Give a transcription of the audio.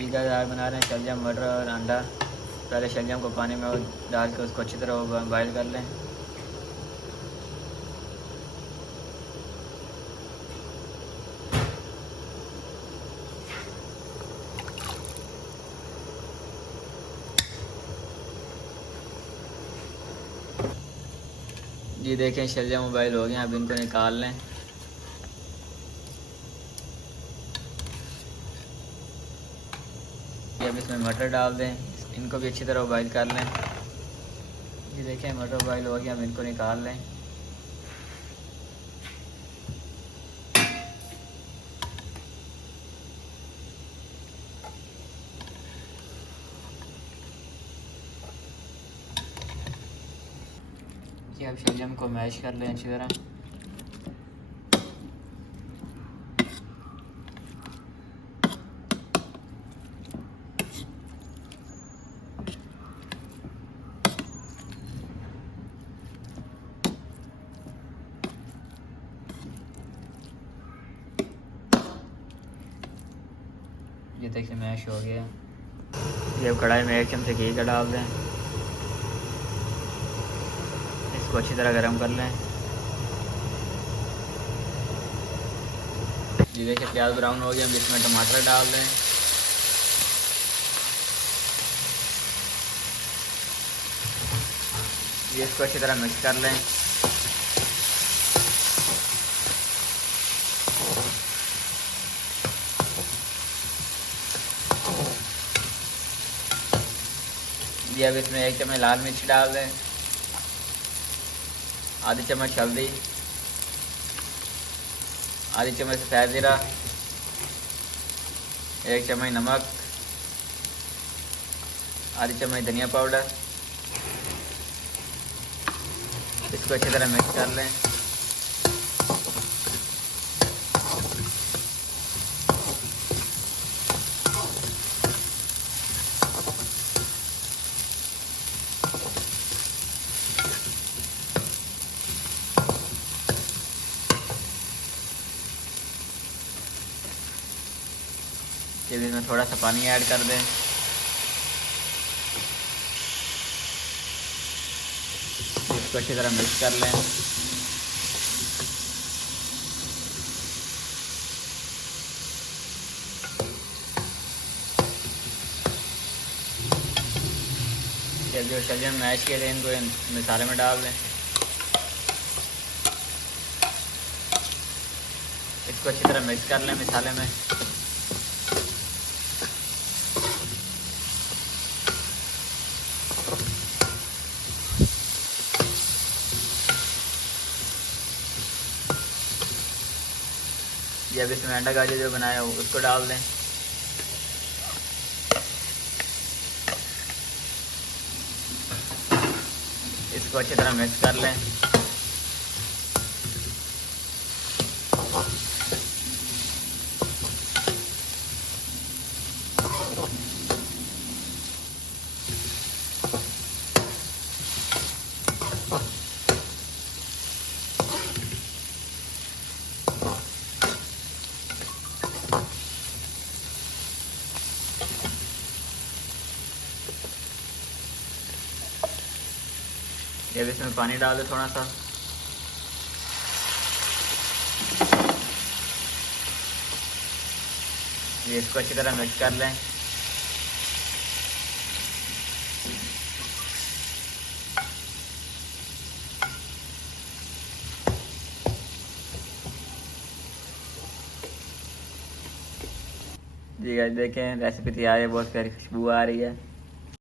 Pizza दाल बना रहे हैं, शलजम, मटर और अंडा। पहले शलजम को पानी में डाल के उसको अच्छी तरह बॉयल कर लें। जी देखें शलजम बॉयल हो गया, अब इनको निकाल लें। अब इसमें मटर डाल दें, इनको भी अच्छी तरह बॉयल कर लें। ये देखें मटर बॉयल हो गया, हम इनको निकाल लें। जी अब शलजम को मैश कर लें अच्छी तरह। ये देखिए मैश हो गया। ये अब कढ़ाई में 1 चमचे घी का डाल दें, इसको अच्छी तरह गर्म कर लें। ये देखिए प्याज ब्राउन हो गया, हम इसमें टमाटर डाल दें। ये इसको अच्छी तरह मिक्स कर लें। ये अब इसमें 1 चम्मच लाल मिर्च डाल दें, आधी चम्मच हल्दी, आधी चम्मच सफ़ेद ज़ीरा, 1 चम्मच नमक, आधी चम्मच धनिया पाउडर। इसको अच्छी तरह मिक्स कर लें। फिर इसमें थोड़ा सा पानी ऐड कर दें। इसको अच्छी तरह मिक्स कर लें। फिर जो शलजम मैश किए थे इनको मसाले में डाल दें। इसको अच्छी तरह मिक्स कर लें मसाले में। ये अब इसमें अंडा गाजर जो बनाया हो उसको डाल दें। इसको अच्छी तरह मिक्स कर लें। ये भी इसमें पानी डाल दो थोड़ा सा। ये इसको अच्छी तरह मिक्स कर लें। जी गाइस देखें रेसिपी तैयार है, बहुत प्यारी खुशबू आ रही है।